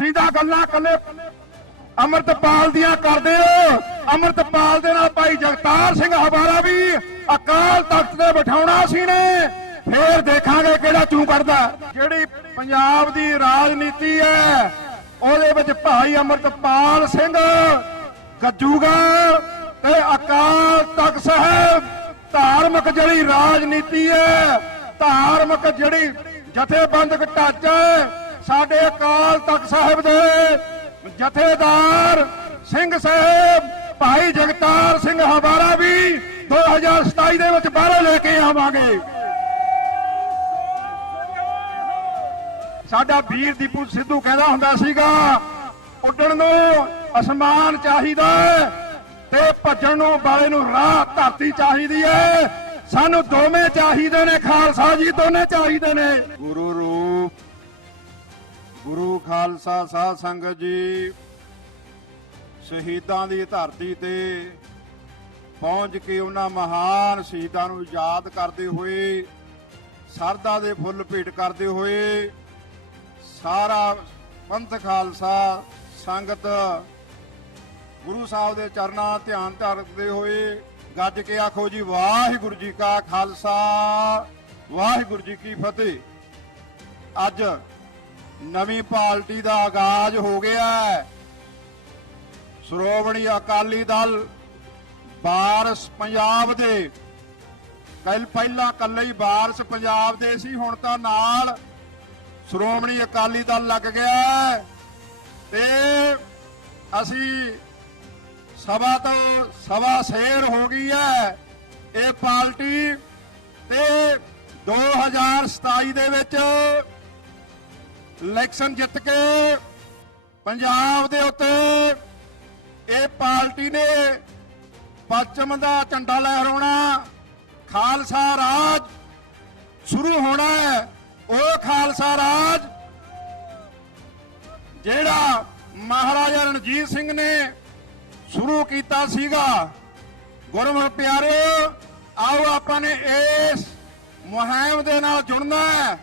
ਤੁਸੀਂ ਤਾਂ ਗੱਲਾਂ ਕੱਲੇ ਅਮਰਤਪਾਲ ਦੀਆਂ ਕਰਦੇ ਹੋ। ਅਮਰਤਪਾਲ ਦੇ ਨਾਲ ਭਾਈ ਜਗਤਾਰ ਸਿੰਘ ਹਵਾਰਾ ਵੀ ਅਕਾਲ ਤਖਤ ਤੇ ਬਿਠਾਉਣਾ ਸੀ ਨੇ। ਫੇਰ ਦੇਖਾਂਗੇ ਕਿਹੜਾ ਚੂੰ ਕੱਢਦਾ। ਜਿਹੜੀ ਪੰਜਾਬ ਦੀ ਰਾਜਨੀਤੀ ਹੈ, ਉਹਦੇ ਵਿੱਚ ਭਾਈ ਅਮਰਤਪਾਲ ਸਿੰਘ ਗੱਜੂਗਾ ਤੇ ਅਕਾਲ ਤਖਤ ਸਾਹਿਬ, ਧਾਰਮਿਕ ਜਿਹੜੀ ਰਾਜਨੀਤੀ ਹੈ, ਧਾਰਮਿਕ ਜਿਹੜੀ ਜਥੇਬੰਦਕ ਢਾਂਚਾ ਸਾਡੇ ਅਕਾਲ ਤਖਤ ਸਾਹਿਬ ਦੇ ਜਥੇਦਾਰ ਸਿੰਘ ਸਾਹਿਬ, ਭਾਈ ਜਗਤਾਰ ਸਿੰਘ ਹਵਾਰਾ ਵੀ 2027 ਦੇ ਵਿੱਚ ਬਾਹਰੋਂ ਲੈ ਕੇ ਆਵਾਂਗੇ। ਸਾਡਾ ਵੀਰ ਦੀਪੂ ਸਿੱਧੂ ਕਹਿੰਦਾ ਹੁੰਦਾ ਸੀਗਾ, ਉੱਡਣ ਨੂੰ ਅਸਮਾਨ ਚਾਹੀਦਾ ਤੇ ਭੱਜਣ ਨੂੰ ਵਾਲੇ ਨੂੰ ਰਾਹ ਧਰਤੀ ਚਾਹੀਦੀ ਹੈ। ਸਾਨੂੰ ਦੋਵੇਂ ਚਾਹੀਦੇ ਨੇ, ਖਾਲਸਾ ਜੀ ਦੋਨੇ ਚਾਹੀਦੇ ਨੇ। ਗੁਰੂ ਰੂਪ ਗੁਰੂ ਖਾਲਸਾ ਸਾਧ ਸੰਗਤ ਜੀ, ਸ਼ਹੀਦਾਂ ਦੀ ਧਰਤੀ ਤੇ ਪਹੁੰਚ ਕੇ ਉਹਨਾਂ ਮਹਾਨ ਸ਼ਹੀਦਾਂ ਨੂੰ ਯਾਦ ਕਰਦੇ ਹੋਏ, ਸਰਦਾ ਦੇ ਫੁੱਲ ਭੇਟ ਕਰਦੇ ਹੋਏ, ਸਾਰਾ ਪੰਥ ਖਾਲਸਾ ਸੰਗਤ ਗੁਰੂ ਸਾਹਿਬ ਦੇ ਚਰਨਾਂ ਧਿਆਨ ਧਰਦੇ ਹੋਏ ਗੱਜ ਕੇ ਆਖੋ ਜੀ, ਵਾਹਿਗੁਰੂ ਜੀ ਕਾ ਖਾਲਸਾ, ਵਾਹਿਗੁਰੂ ਜੀ ਕੀ ਫਤਿਹ। ਅੱਜ ਨਵੀਂ ਪਾਰਟੀ ਦਾ ਆਗਾਜ਼ ਹੋ ਗਿਆ ਹੈ। ਸ਼੍ਰੋਮਣੀ ਅਕਾਲੀ ਦਲ ਬਾਰਸ ਪੰਜਾਬ ਦੇ। ਕੱਲ ਪਹਿਲਾਂ ਕੱਲੇ ਹੀ ਵਾਰਸ ਪੰਜਾਬ ਦੇ ਸੀ, ਹੁਣ ਤਾਂ ਨਾਲ ਸ਼੍ਰੋਮਣੀ ਅਕਾਲੀ ਦਲ ਲੱਗ ਗਿਆ ਹੈ। ਤੇ ਅਸੀਂ ਸਭਾ ਤੋਂ ਸਵਾ ਸ਼ੇਰ ਹੋ ਗਈ ਹੈ ਇਹ ਪਾਰਟੀ ਤੇ 2027 ਦੇ ਵਿੱਚ ਇਲੈਕਸ਼ਨ ਜਿੱਤ ਕੇ ਪੰਜਾਬ ਦੇ ਉੱਤੇ ਇਹ ਪਾਰਟੀ ਨੇ ਪੱਛਮ ਦਾ ਝੰਡਾ ਲਹਿਰਾਉਣਾ, ਖਾਲਸਾ ਰਾਜ ਸ਼ੁਰੂ ਹੋਣਾ ਹੈ। ਉਹ ਖਾਲਸਾ ਰਾਜ ਜਿਹੜਾ ਮਹਾਰਾਜਾ ਰਣਜੀਤ ਸਿੰਘ ਨੇ ਸ਼ੁਰੂ ਕੀਤਾ ਸੀਗਾ। ਗੁਰਮੁਖ ਪਿਆਰਿਓ, ਆਓ ਆਪਾਂ ਨੇ ਇਸ ਮੁਹਿੰਮ ਦੇ ਨਾਲ ਜੁੜਨਾ ਹੈ।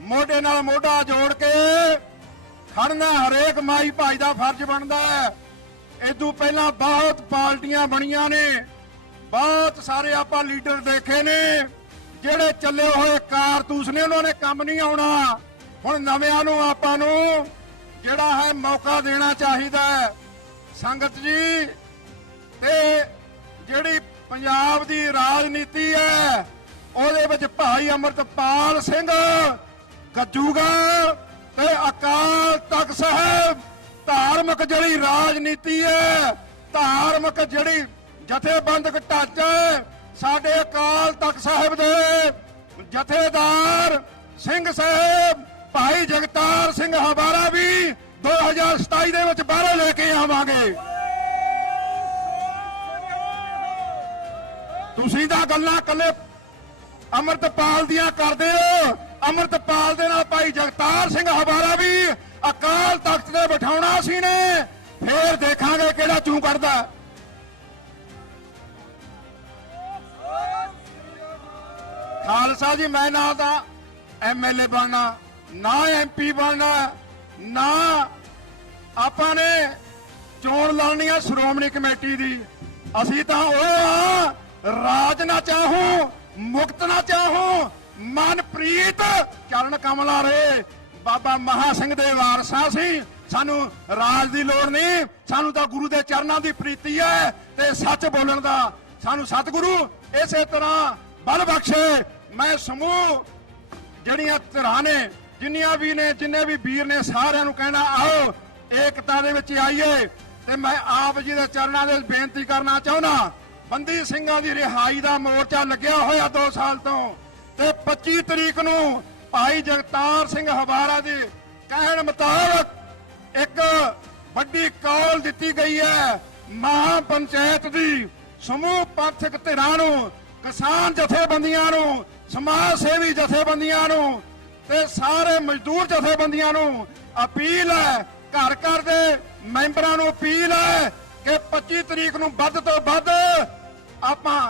ਮੋਢੇ ਨਾਲ ਮੋਢਾ ਜੋੜ ਕੇ ਖੜਨਾ ਹਰੇਕ ਮਾਈ ਭਾਈ ਦਾ ਫਰਜ਼ ਬਣਦਾ ਹੈ। ਇਦੋਂ ਪਹਿਲਾਂ ਬਹੁਤ ਪਾਰਟੀਆਂ ਬਣੀਆਂ ਨੇ। ਬਹੁਤ ਸਾਰੇ ਆਪਾਂ ਲੀਡਰ ਦੇਖੇ ਨੇ। ਜਿਹੜੇ ਚੱਲੇ ਹੋਏ ਕਾਰਤੂਸ ਨੇ, ਉਹਨਾਂ ਨੇ ਕੰਮ ਨਹੀਂ ਆਉਣਾ। ਹੁਣ ਨਵਿਆਂ ਨੂੰ ਆਪਾਂ ਨੂੰ ਜਿਹੜਾ ਹੈ ਮੌਕਾ ਦੇਣਾ ਚਾਹੀਦਾ ਹੈ। ਸੰਗਤ ਜੀ, ਤੇ ਜਿਹੜੀ ਪੰਜਾਬ ਦੀ ਰਾਜਨੀਤੀ ਹੈ, ਉਹਦੇ ਵਿੱਚ ਭਾਈ ਅਮਰਤਪਾਲ ਸਿੰਘ ਗੱਜੂਗਾ ਤੇ ਅਕਾਲ ਤਖਤ ਸਾਹਿਬ, ਧਾਰਮਿਕ ਜਿਹੜੀ ਰਾਜਨੀਤੀ ਹੈ, ਧਾਰਮਿਕ ਜਿਹੜੀ ਜਥੇਬੰਦਕ ਢਾਂਚਾ ਸਾਡੇ ਅਕਾਲ ਤਖਤ ਸਾਹਿਬ ਦੇ ਜਥੇਦਾਰ ਸਿੰਘ ਸਾਹਿਬ, ਭਾਈ ਜਗਤਾਰ ਸਿੰਘ ਹਵਾਰਾ ਵੀ 2027 ਦੇ ਵਿੱਚ ਬਾਹਰੋਂ ਲੈ ਕੇ ਆਵਾਂਗੇ। ਤੁਸੀਂ ਤਾਂ ਗੱਲਾਂ ਕੱਲੇ ਅਮਰਤਪਾਲ ਦੀਆਂ ਕਰਦੇ ਹੋ। ਅਮਰਤਪਾਲ ਦੇ ਨਾਲ ਭਾਈ ਜਗਤਾਰ ਸਿੰਘ ਹਵਾਰਾ ਵੀ ਅਕਾਲ ਤਖਤ ਤੇ ਬਿਠਾਉਣਾ ਸੀ ਨੇ। ਫੇਰ ਦੇਖਾਂਗੇ ਕਿਹੜਾ ਚੂੰ ਕੱਢਦਾ। ਖਾਲਸਾ ਜੀ, ਮੈਂ ਨਾ ਤਾਂ ਐਮਐਲਏ ਬਣਨਾ, ਨਾ ਐਮਪੀ ਬਣਨਾ, ਨਾ ਆਪਾਂ ਨੇ ਚੋਣ ਲੜਨੀ ਹੈ ਸ਼੍ਰੋਮਣੀ ਕਮੇਟੀ ਦੀ। ਅਸੀਂ ਤਾਂ ਉਹ ਆ ਰਾਜ ਨਾ ਚਾਹੂੰ, ਮੁਕਤ ਨਾ ਚਾਹੂੰ ਮਨਪ੍ਰੀਤ, ਚਰਨ ਕਮਲਾ ਰੇ ਬਾਬਾ ਮਹਾ ਸਿੰਘ ਦੇ ਵਾਰਸਾਂ ਸੀ। ਸਾਨੂੰ ਰਾਜ ਦੀ ਲੋੜ ਨਹੀਂ। ਸਾਨੂੰ ਤਾਂ ਗੁਰੂ ਦੇ ਚਰਨਾਂ ਦੀ ਪ੍ਰੀਤੀ ਹੈ ਤੇ ਸੱਚ ਬੋਲਣ ਦਾ। ਸਾਨੂੰ ਸਤਿਗੁਰੂ ਇਸੇ ਤਰ੍ਹਾਂ ਬਲ ਬਖਸ਼ੇ। ਮੈਂ ਸਮੂਹ ਜਿਹੜੀਆਂ ਧਿਰਾਂ ਨੇ, ਜਿੰਨੀਆਂ ਵੀ ਨੇ, ਜਿੰਨੇ ਵੀ ਵੀਰ ਨੇ, ਸਾਰਿਆਂ ਨੂੰ ਕਹਿਣਾ, ਆਓ, ਏਕਤਾ ਦੇ ਵਿੱਚ ਆਈਏ। ਤੇ ਮੈਂ ਆਪ ਜੀ ਦੇ ਚਰਨਾਂ ਦੇ ਬੇਨਤੀ ਕਰਨਾ ਚਾਹੁੰਦਾ, ਬੰਦੀ ਸਿੰਘਾਂ ਦੀ ਰਿਹਾਈ ਦਾ ਮੋਰਚਾ ਲੱਗਿਆ ਹੋਇਆ 2 ਸਾਲ ਤੋਂ। ਤੇ 25 ਤਰੀਕ ਨੂੰ ਭਾਈ ਜਗਤਾਰ ਸਿੰਘ ਹਵਾਰਾ ਦੇ ਕਹਿਣ ਮੁਤਾਬਕ ਇੱਕ ਵੱਡੀ ਕਾਲ ਦਿੱਤੀ ਗਈ ਹੈ। ਮਹਾ ਪੰਚਾਇਤ ਦੀ ਸਮੂਹ ਪੰਥਕ ਧਿਰਾਂ ਨੂੰ, ਕਿਸਾਨ ਜਥੇਬੰਦੀਆਂ ਨੂੰ, ਸਮਾਜ ਸੇਵੀ ਜਥੇਬੰਦੀਆਂ ਨੂੰ ਤੇ ਸਾਰੇ ਮਜ਼ਦੂਰ ਜਥੇਬੰਦੀਆਂ ਨੂੰ ਅਪੀਲ ਹੈ, ਘਰ ਘਰ ਦੇ ਮੈਂਬਰਾਂ ਨੂੰ ਅਪੀਲ ਹੈ ਕਿ 25 ਤਰੀਕ ਨੂੰ ਵੱਧ ਤੋਂ ਵੱਧ ਆਪਾਂ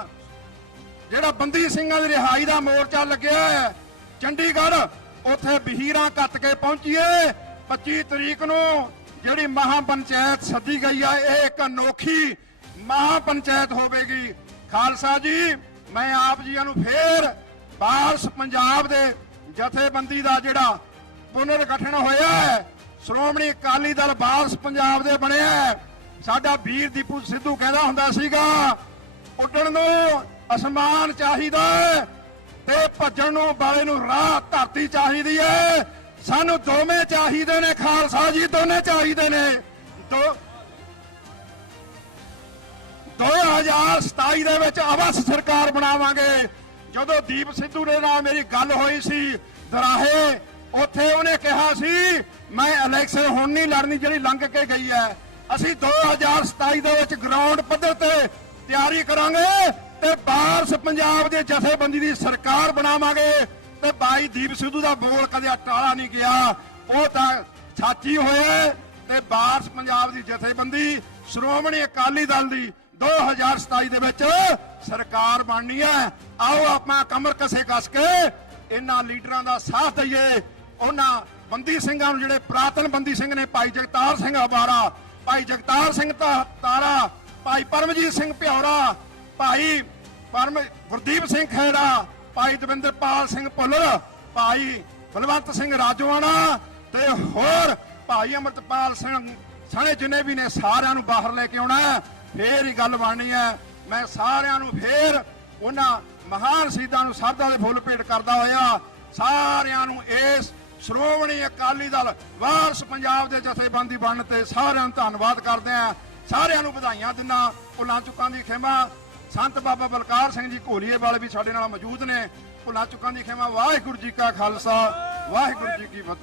ਜਿਹੜਾ ਬੰਦੀ ਸਿੰਘਾਂ ਦੀ ਰਿਹਾਈ ਦਾ ਮੋਰਚਾ ਲੱਗਿਆ ਹੈ, ਚੰਡੀਗੜ੍ਹ ਉੱਥੇ ਬਹੀਰਾਂ ਕੱਤ ਕੇ ਪਹੁੰਚੀਏ। 25 ਤਰੀਕ ਨੂੰ ਜਿਹੜੀ ਮਹਾ ਪੰਚਾਇਤ ਸੱਦੀ ਗਈ ਆ, ਇਹ ਇੱਕ ਅਨੋਖੀ ਮਹਾ ਪੰਚਾਇਤ ਹੋਵੇਗੀ। ਖਾਲਸਾ ਜੀ, ਮੈਂ ਆਪ ਜੀਆਂ ਨੂੰ ਫੇਰ ਬਾਰਸ ਪੰਜਾਬ ਦੇ ਜਥੇਬੰਦੀ ਦਾ ਜਿਹੜਾ ਪੁਨਰ ਗਠਨ ਹੋਇਆ ਹੈ, ਸ਼੍ਰੋਮਣੀ ਅਕਾਲੀ ਦਲ ਬਾਰਸ ਪੰਜਾਬ ਦੇ ਬਣਿਆ ਸਾਡਾ ਵੀਰ ਦੀਪੂ ਸਿੱਧੂ ਕਹਿੰਦਾ ਹੁੰਦਾ ਸੀਗਾ, ਉੱਡਣ ਨੂੰ ਅਸਮਾਨ ਚਾਹੀਦਾ ਤੇ ਭੱਜਣ ਨੂੰ, ਬਾਲੇ ਨੂੰ ਰਾਹ ਧਰਤੀ ਚਾਹੀਦੀ ਹੈ। ਸਾਨੂੰ ਦੋਵੇਂ ਚਾਹੀਦੇ ਨੇ, ਖਾਲਸਾ ਜੀ, ਦੋਨੇ ਚਾਹੀਦੇ ਨੇ। ਦੋ 2027 ਦੇ ਵਿੱਚ ਅਵਸ ਸਰਕਾਰ ਬਣਾਵਾਂਗੇ। ਜਦੋਂ ਦੀਪ ਸਿੱਧੂ ਦੇ ਨਾਲ ਮੇਰੀ ਗੱਲ ਹੋਈ ਸੀ, ਦਰਾਹੇ, ਉੱਥੇ ਉਹਨੇ ਕਿਹਾ ਸੀ, ਮੈਂ ਇਲੈਕਸ਼ਨ ਹੁਣ ਨਹੀਂ ਲੜਨੀ, ਜਿਹੜੀ ਲੰਘ ਕੇ ਗਈ ਹੈ। ਅਸੀਂ 2027 ਦੇ ਵਿੱਚ ਗਰਾਊਂਡ ਪੱਧਰ ਤੇ ਤਿਆਰੀ ਕਰਾਂਗੇ ਤੇ ਬਾਰਸ ਪੰਜਾਬ ਦੇ ਜਥੇਬੰਦੀ ਦੀ ਸਰਕਾਰ ਬਣਾਵਾਂਗੇ। ਤੇ ਬਾਈ ਦੀਪ ਸਿੱਧੂ ਦਾ ਬੋਲ ਕਦੇ ਟਾਲਾ ਨਹੀਂ ਗਿਆ। ਉਹ ਤਾਂ ਸਾਚੀ ਹੋਇਆ ਤੇ ਬਾਰਸ ਪੰਜਾਬ ਦੀ ਜਥੇਬੰਦੀ, ਸ਼੍ਰੋਮਣੀ ਅਕਾਲੀ ਦਲ ਦੀ 2027 ਦੇ ਵਿੱਚ ਸਰਕਾਰ ਬਣਨੀ ਹੈ। ਆਓ ਆਪਾਂ ਕਮਰ ਕਸੇ ਕੱਸ ਕੇ ਇਹਨਾਂ ਲੀਡਰਾਂ ਦਾ ਸਾਥ ਦਈਏ। ਉਹਨਾਂ ਬੰਦੀ ਸਿੰਘਾਂ ਨੂੰ ਜਿਹੜੇ ਪ੍ਰਾਤਨ ਬੰਦੀ ਸਿੰਘ ਨੇ, ਭਾਈ ਜਗਤਾਰ ਸਿੰਘ ਹਵਾਰਾ ਭਾਈ ਜਗਤਾਰ ਸਿੰਘ ਤਾਰਾ, ਭਾਈ ਪਰਮਜੀਤ ਸਿੰਘ ਭਿਉਰਾ ਭਾਈ ਪਰਮ ਗੁਰਦੀਪ ਸਿੰਘ ਖੇੜਾ, ਭਾਈ ਦਵਿੰਦਰਪਾਲ ਸਿੰਘ ਭੁੱਲਰ, ਭਾਈ ਬਲਵੰਤ ਸਿੰਘ ਰਾਜਵਾਨਾ ਤੇ ਹੋਰ ਭਾਈ ਅਮਰਤਪਾਲ ਸਿੰਘ ਸਣੇ ਜਿੰਨੇ ਵੀ ਨੇ ਸਾਰਿਆਂ ਨੂੰ ਬਾਹਰ ਲੈ ਕੇ ਆਉਣਾ ਫੇਰ ਹੀ ਗੱਲ ਬਣਨੀ ਹੈ। ਮੈਂ ਸਾਰਿਆਂ ਨੂੰ ਫੇਰ ਉਹਨਾਂ ਮਹਾਨ ਸ਼ਹੀਦਾਂ ਨੂੰ ਸਰਦਾ ਦੇ ਫੁੱਲ ਭੇਟ ਕਰਦਾ ਹੋਇਆ, ਸਾਰਿਆਂ ਨੂੰ ਇਸ ਸ਼੍ਰੋਮਣੀ ਅਕਾਲੀ ਦਲ, ਵਾਰਸ ਪੰਜਾਬ ਦੇ ਜਥੇਬੰਦੀ ਬਣਨ ਤੇ ਸਾਰਿਆਂ ਨੂੰ ਧੰਨਵਾਦ ਕਰਦੇ ਆ ਸਾਰਿਆਂ ਨੂੰ ਵਧਾਈਆਂ ਦਿੰਦਾ, ਭੁੱਲਾਂ ਚੁੱਕਾਂ ਦੀ ਖਿਮਾ। ਸੰਤ ਬਾਬਾ ਬਲਕਾਰ ਸਿੰਘ ਜੀ ਘੋਲੀਏ ਵਾਲੇ ਵੀ ਸਾਡੇ ਨਾਲ ਮੌਜੂਦ ਨੇ। ਭੁੱਲਾਂ ਚੁੱਕਾਂ ਦੀ ਖਿਮਾ। ਵਾਹਿਗੁਰੂ ਜੀ ਕਾ ਖਾਲਸਾ, ਵਾਹਿਗੁਰੂ ਜੀ ਕੀ ਫਤਿਹ।